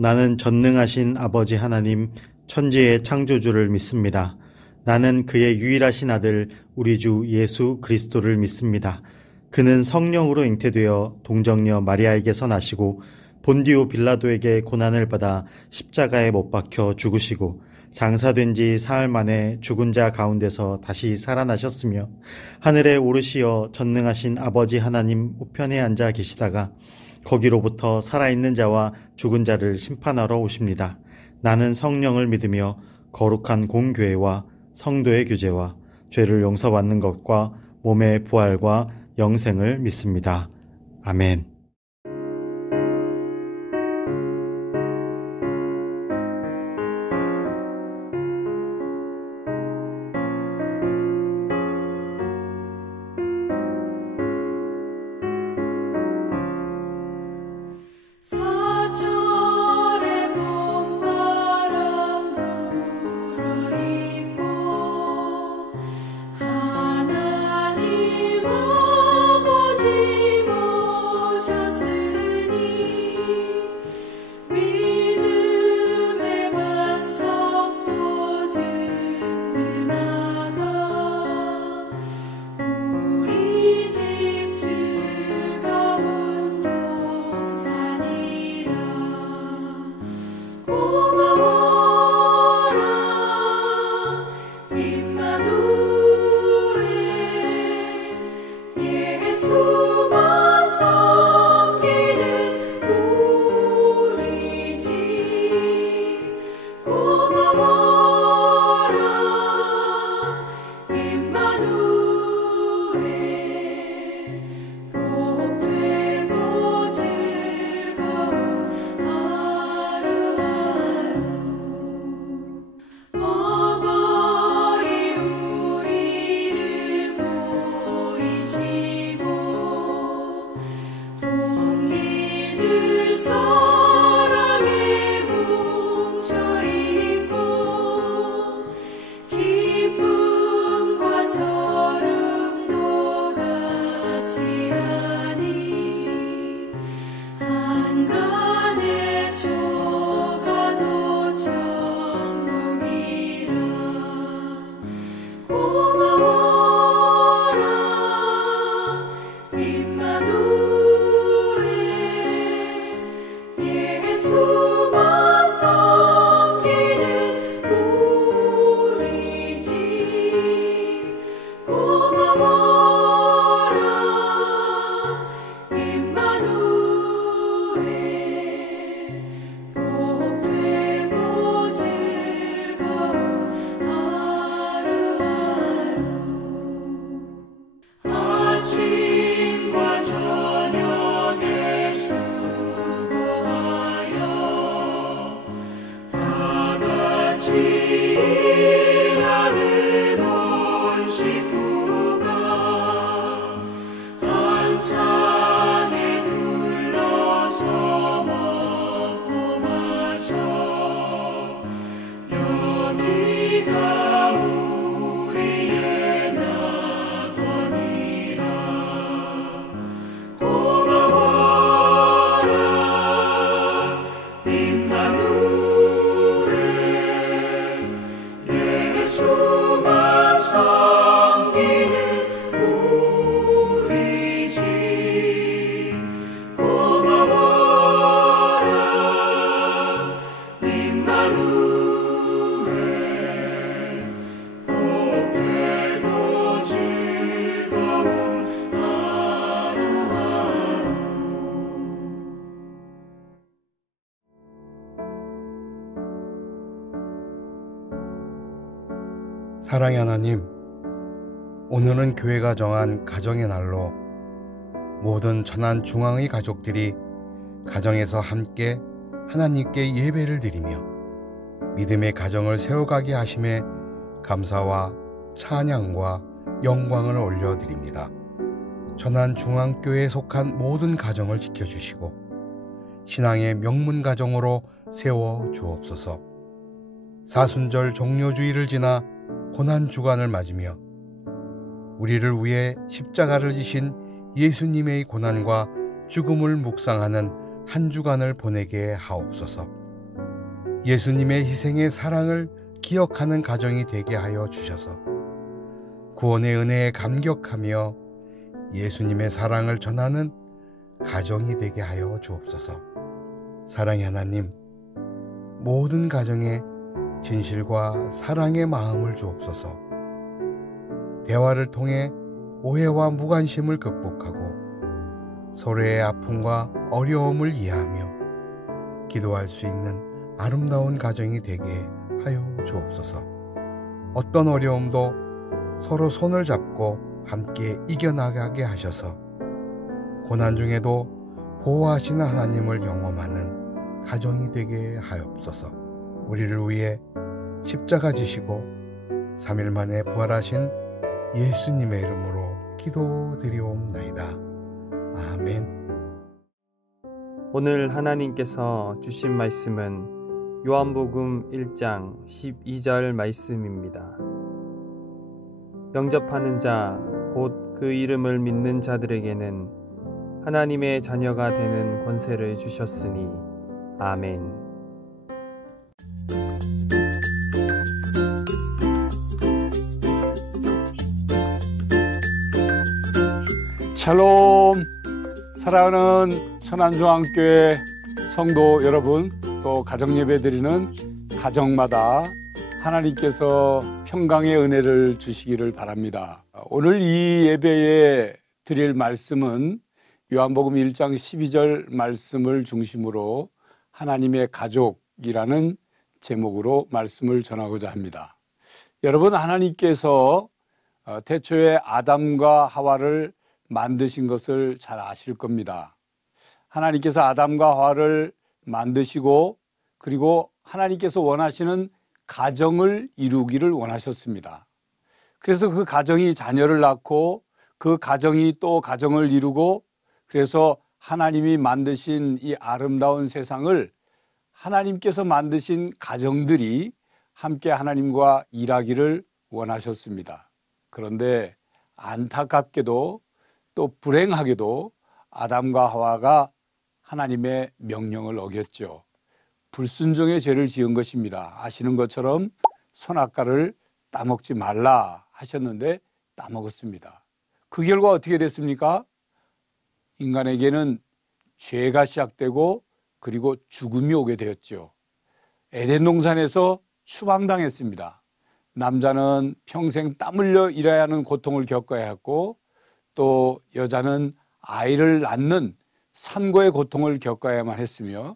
나는 전능하신 아버지 하나님, 천지의 창조주를 믿습니다. 나는 그의 유일하신 아들, 우리 주 예수 그리스도를 믿습니다. 그는 성령으로 잉태되어 동정녀 마리아에게서 나시고 본디오 빌라도에게 고난을 받아 십자가에 못 박혀 죽으시고 장사된 지 사흘 만에 죽은 자 가운데서 다시 살아나셨으며 하늘에 오르시어 전능하신 아버지 하나님 우편에 앉아 계시다가 거기로부터 살아있는 자와 죽은 자를 심판하러 오십니다. 나는 성령을 믿으며 거룩한 공교회와 성도의 교제와 죄를 용서받는 것과 몸의 부활과 영생을 믿습니다. 아멘. 사절의 봄바람 불어있고 하나님 아버지 모셨으니 믿음의 반석도 든든하다. 우리 집 즐거운 동산이라. 고마워라 임마누엘. 예수만 섬기는 우리 집. 고마워라 임마누엘. 복되고 즐거운 하루하루. 어버이 우리를 보이시고 동기들 사랑에 뭉쳐있고 기쁨과 서름도 같이 하니 한간의 조가도 천국이라. 고마워라 임마누엘. 예수만 섬기는 우리 집. 고마워라 임마누엘. 복되고 즐거운 하루하루. 아침과 저녁에 수고하여 다 같이 일하는 온 식구가 한 산에 둘러서 먹고 마셔. 여기가 우리의 낙원이라. 고마워라 임마누엘. 예수만 섬기는 우리 집. 고마워라 임마누엘. 복되고 즐거운 하루하루. 사랑의 하나님, 오늘은 교회가 정한 가정의 날로 모든 천안 중앙의 가족들이 가정에서 함께 하나님께 예배를 드리며 믿음의 가정을 세워가게 하심에 감사와 찬양과 영광을 올려드립니다. 천안 중앙교회에 속한 모든 가정을 지켜주시고 신앙의 명문 가정으로 세워 주옵소서. 사순절 종료주일을 지나 고난주간을 맞으며 우리를 위해 십자가를 지신 예수님의 고난과 죽음을 묵상하는 한 주간을 보내게 하옵소서. 예수님의 희생의 사랑을 기억하는 가정이 되게 하여 주셔서 구원의 은혜에 감격하며 예수님의 사랑을 전하는 가정이 되게 하여 주옵소서. 사랑의 하나님, 모든 가정에 진실과 사랑의 마음을 주옵소서. 대화를 통해 오해와 무관심을 극복하고 서로의 아픔과 어려움을 이해하며 기도할 수 있는 아름다운 가정이 되게 하여 주옵소서. 어떤 어려움도 서로 손을 잡고 함께 이겨나가게 하셔서 고난 중에도 보호하시는 하나님을 경험하는 가정이 되게 하옵소서. 우리를 위해 십자가 지시고 3일 만에 부활하신 예수님의 이름으로 기도드리옵나이다. 아멘. 오늘 하나님께서 주신 말씀은 요한복음 1장 12절 말씀입니다. 영접하는 자, 곧 그 이름을 믿는 자들에게는 하나님의 자녀가 되는 권세를 주셨으니. 아멘. 샬롬. 사랑하는 천안중앙교회 성도 여러분, 또 가정예배 드리는 가정마다 하나님께서 평강의 은혜를 주시기를 바랍니다. 오늘 이 예배에 드릴 말씀은 요한복음 1장 12절 말씀을 중심으로 하나님의 가족이라는 제목으로 말씀을 전하고자 합니다. 여러분, 하나님께서 태초에 아담과 하와를 만드신 것을 잘 아실 겁니다. 하나님께서 아담과 하와를 만드시고 그리고 하나님께서 원하시는 가정을 이루기를 원하셨습니다. 그래서 그 가정이 자녀를 낳고 그 가정이 또 가정을 이루고, 그래서 하나님이 만드신 이 아름다운 세상을 하나님께서 만드신 가정들이 함께 하나님과 일하기를 원하셨습니다. 그런데 안타깝게도 또 불행하게도 아담과 하와가 하나님의 명령을 어겼죠. 불순종의 죄를 지은 것입니다. 아시는 것처럼 선악과를 따먹지 말라 하셨는데 따먹었습니다. 그 결과 어떻게 됐습니까? 인간에게는 죄가 시작되고 그리고 죽음이 오게 되었죠. 에덴 동산에서 추방당했습니다. 남자는 평생 땀 흘려 일해야 하는 고통을 겪어야 했고, 또 여자는 아이를 낳는 산고의 고통을 겪어야만 했으며,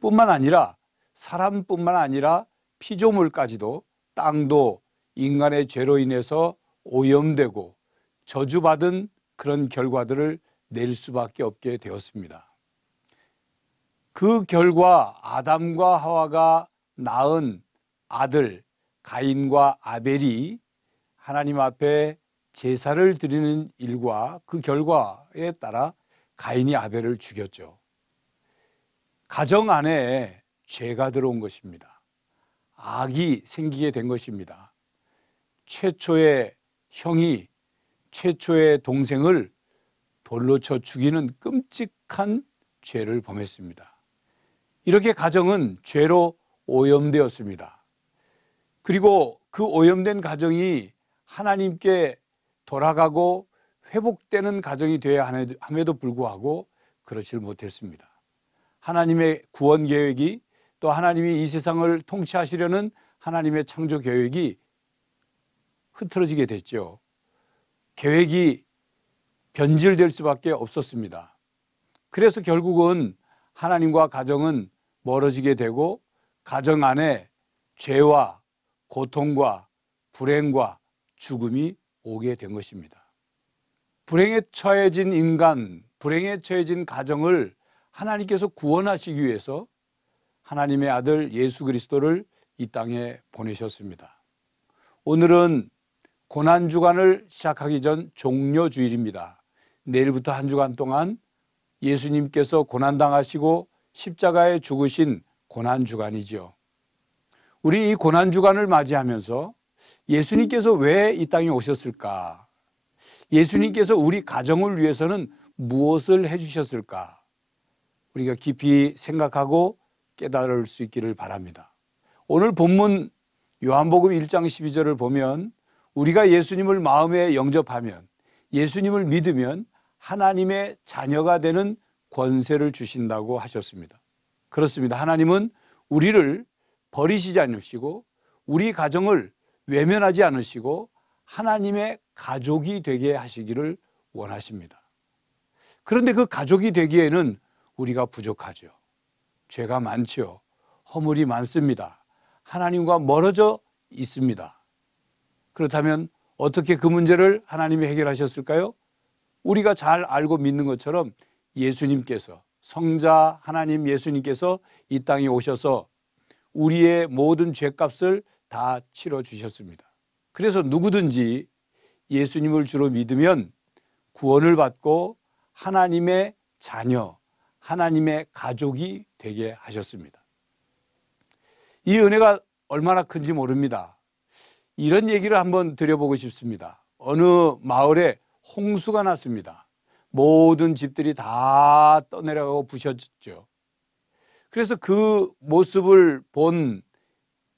뿐만 아니라 사람뿐만 아니라 피조물까지도, 땅도 인간의 죄로 인해서 오염되고 저주받은 그런 결과들을 낼 수밖에 없게 되었습니다. 그 결과 아담과 하와가 낳은 아들 가인과 아벨이 하나님 앞에 제사를 드리는 일과 그 결과에 따라 가인이 아벨을 죽였죠. 가정 안에 죄가 들어온 것입니다. 악이 생기게 된 것입니다. 최초의 형이 최초의 동생을 돌로 쳐 죽이는 끔찍한 죄를 범했습니다. 이렇게 가정은 죄로 오염되었습니다. 그리고 그 오염된 가정이 하나님께 돌아가고 회복되는 가정이 되어야 함에도 불구하고 그렇지 못했습니다. 하나님의 구원 계획이, 또 하나님이 이 세상을 통치하시려는 하나님의 창조 계획이 흐트러지게 됐죠. 계획이 변질될 수밖에 없었습니다. 그래서 결국은 하나님과 가정은 멀어지게 되고, 가정 안에 죄와 고통과 불행과 죽음이 오게 된 것입니다. 불행에 처해진 인간, 불행에 처해진 가정을 하나님께서 구원하시기 위해서 하나님의 아들 예수 그리스도를 이 땅에 보내셨습니다. 오늘은 고난주간을 시작하기 전 종료주일입니다. 내일부터 한 주간 동안 예수님께서 고난당하시고 십자가에 죽으신 고난주간이죠. 우리 이 고난주간을 맞이하면서 예수님께서 왜 이 땅에 오셨을까? 예수님께서 우리 가정을 위해서는 무엇을 해주셨을까? 우리가 깊이 생각하고 깨달을 수 있기를 바랍니다. 오늘 본문 요한복음 1장 12절을 보면 우리가 예수님을 마음에 영접하면, 예수님을 믿으면 하나님의 자녀가 되는 권세를 주신다고 하셨습니다. 그렇습니다. 하나님은 우리를 버리시지 않으시고 우리 가정을 외면하지 않으시고 하나님의 가족이 되게 하시기를 원하십니다. 그런데 그 가족이 되기에는 우리가 부족하죠. 죄가 많죠. 허물이 많습니다. 하나님과 멀어져 있습니다. 그렇다면 어떻게 그 문제를 하나님이 해결하셨을까요? 우리가 잘 알고 믿는 것처럼 예수님께서, 성자 하나님 예수님께서 이 땅에 오셔서 우리의 모든 죄값을 다 치러주셨습니다. 그래서 누구든지 예수님을 주로 믿으면 구원을 받고 하나님의 자녀, 하나님의 가족이 되게 하셨습니다. 이 은혜가 얼마나 큰지 모릅니다. 이런 얘기를 한번 드려보고 싶습니다. 어느 마을에 홍수가 났습니다. 모든 집들이 다 떠내려가고 부셔졌죠. 그래서 그 모습을 본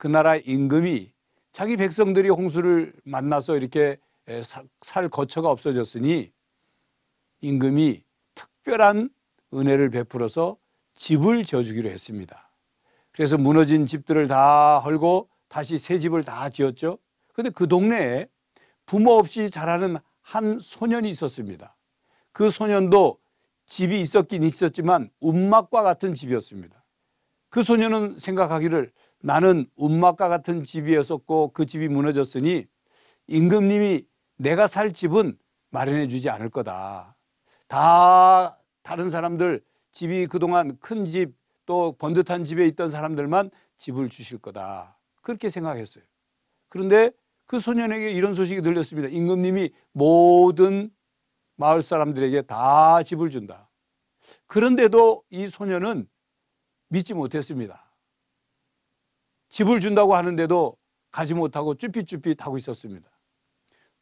그 나라 임금이 자기 백성들이 홍수를 만나서 이렇게 살 거처가 없어졌으니 임금이 특별한 은혜를 베풀어서 집을 지어주기로 했습니다. 그래서 무너진 집들을 다 헐고 다시 새 집을 다 지었죠. 그런데 그 동네에 부모 없이 자라는 한 소년이 있었습니다. 그 소년도 집이 있었긴 있었지만 움막과 같은 집이었습니다. 그 소년은 생각하기를 나는 움막과 같은 집이었었고 그 집이 무너졌으니 임금님이 내가 살 집은 마련해 주지 않을 거다. 다 다른 사람들 집이 그동안 큰 집 또 번듯한 집에 있던 사람들만 집을 주실 거다. 그렇게 생각했어요. 그런데 그 소년에게 이런 소식이 들렸습니다. 임금님이 모든 마을 사람들에게 다 집을 준다. 그런데도 이 소년은 믿지 못했습니다. 집을 준다고 하는데도 가지 못하고 쭈삣쭈삣 하고 있었습니다.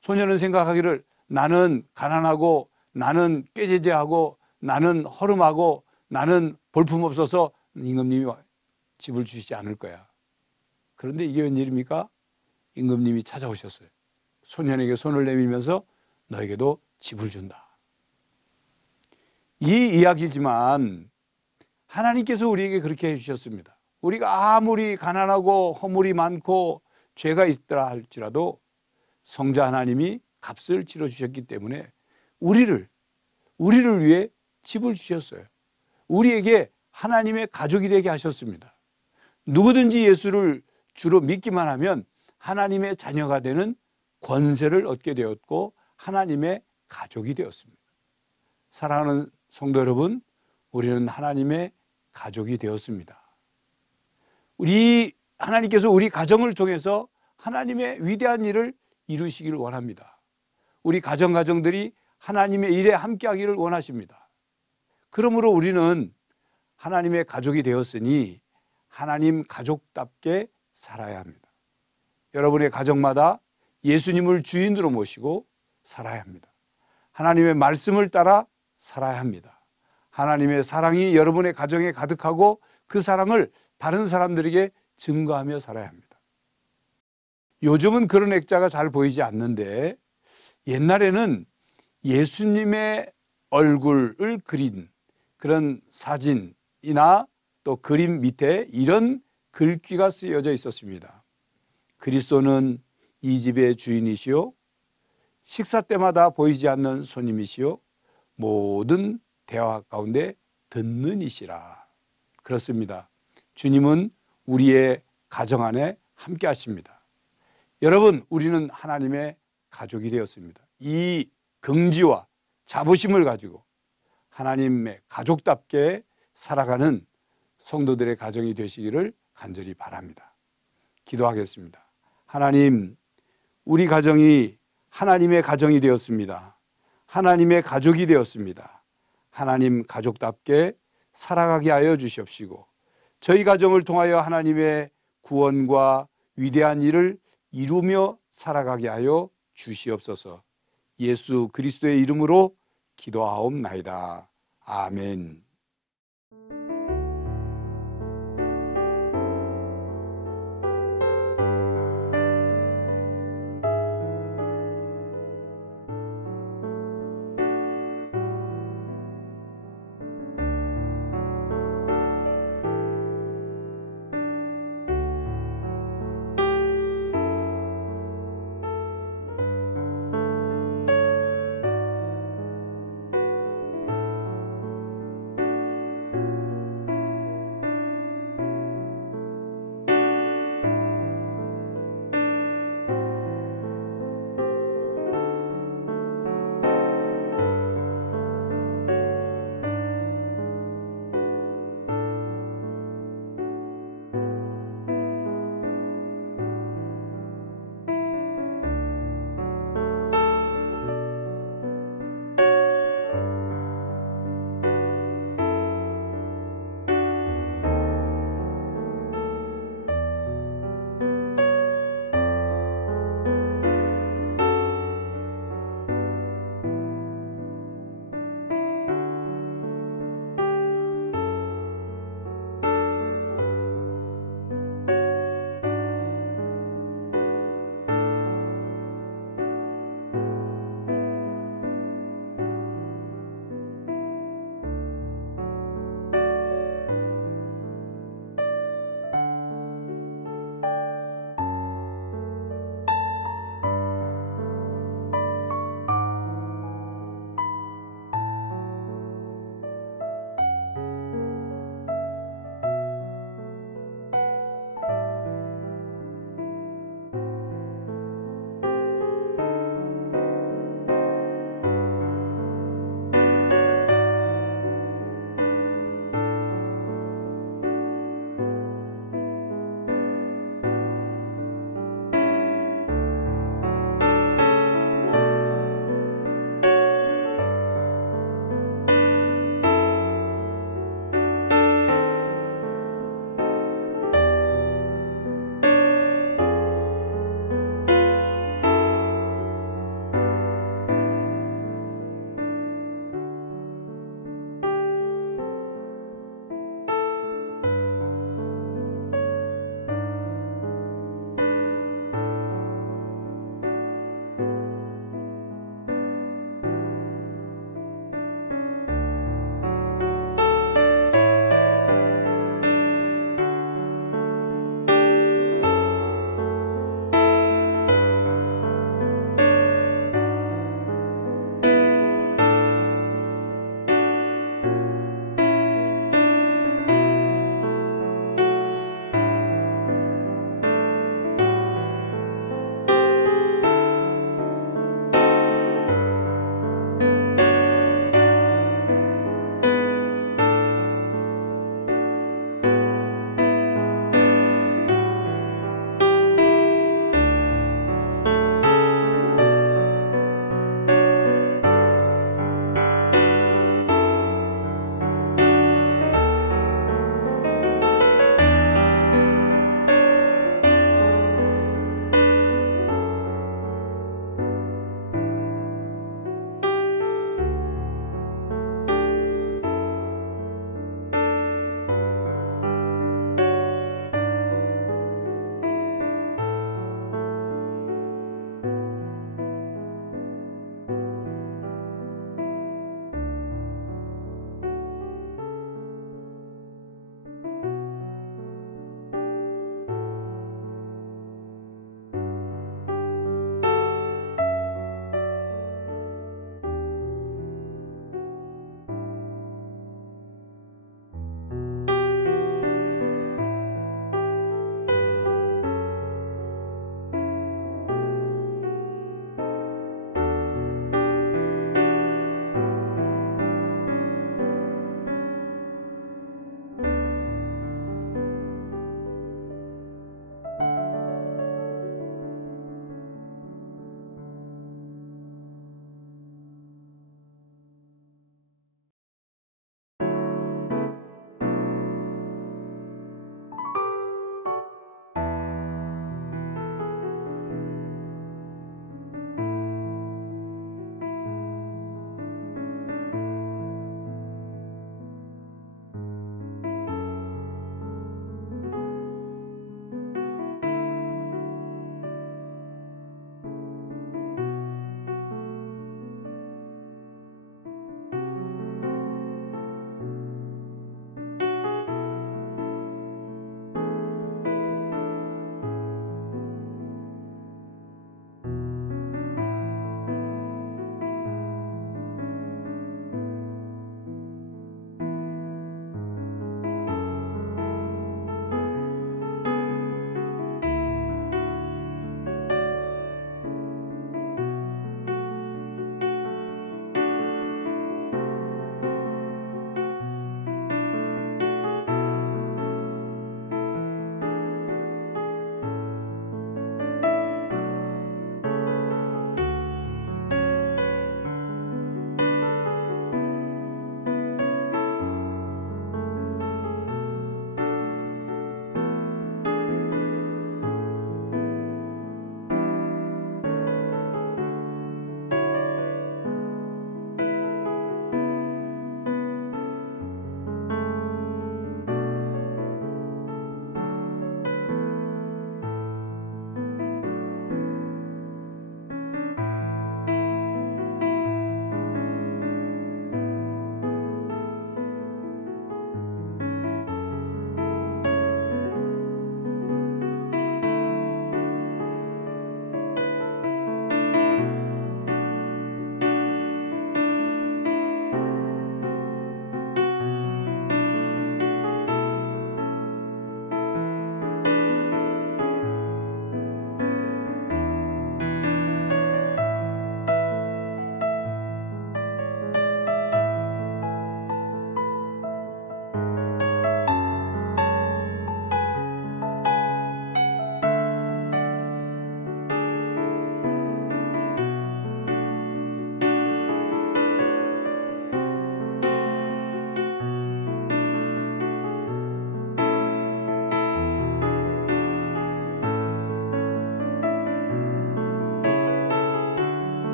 소년은 생각하기를 나는 가난하고 나는 꾀제제하고 나는 허름하고 나는 볼품없어서 임금님이 집을 주시지 않을 거야. 그런데 이게 웬일입니까? 임금님이 찾아오셨어요. 소년에게 손을 내밀면서 너에게도 집을 준다. 이 이야기지만 하나님께서 우리에게 그렇게 해주셨습니다. 우리가 아무리 가난하고 허물이 많고 죄가 있더라 할지라도 성자 하나님이 값을 치러주셨기 때문에 우리를 위해 집을 주셨어요. 우리에게 하나님의 가족이 되게 하셨습니다. 누구든지 예수를 주로 믿기만 하면 하나님의 자녀가 되는 권세를 얻게 되었고 하나님의 가족이 되었습니다. 사랑하는 성도 여러분, 우리는 하나님의 가족이 되었습니다. 하나님께서 우리 가정을 통해서 하나님의 위대한 일을 이루시기를 원합니다. 우리 가정들이 하나님의 일에 함께하기를 원하십니다. 그러므로 우리는 하나님의 가족이 되었으니 하나님 가족답게 살아야 합니다. 여러분의 가정마다 예수님을 주인으로 모시고 살아야 합니다. 하나님의 말씀을 따라 살아야 합니다. 하나님의 사랑이 여러분의 가정에 가득하고 그 사랑을 다른 사람들에게 증거하며 살아야 합니다. 요즘은 그런 액자가 잘 보이지 않는데 옛날에는 예수님의 얼굴을 그린 그런 사진이나 또 그림 밑에 이런 글귀가 쓰여져 있었습니다. 그리스도는 이 집의 주인이시오. 식사 때마다 보이지 않는 손님이시오. 모든 대화 가운데 듣는 이시라. 그렇습니다. 주님은 우리의 가정 안에 함께 하십니다. 여러분, 우리는 하나님의 가족이 되었습니다. 이 긍지와 자부심을 가지고 하나님의 가족답게 살아가는 성도들의 가정이 되시기를 간절히 바랍니다. 기도하겠습니다. 하나님, 우리 가정이 하나님의 가정이 되었습니다. 하나님의 가족이 되었습니다. 하나님 가족답게 살아가게 하여 주시옵시고 저희 가정을 통하여 하나님의 구원과 위대한 일을 이루며 살아가게 하여 주시옵소서. 예수 그리스도의 이름으로 기도하옵나이다. 아멘.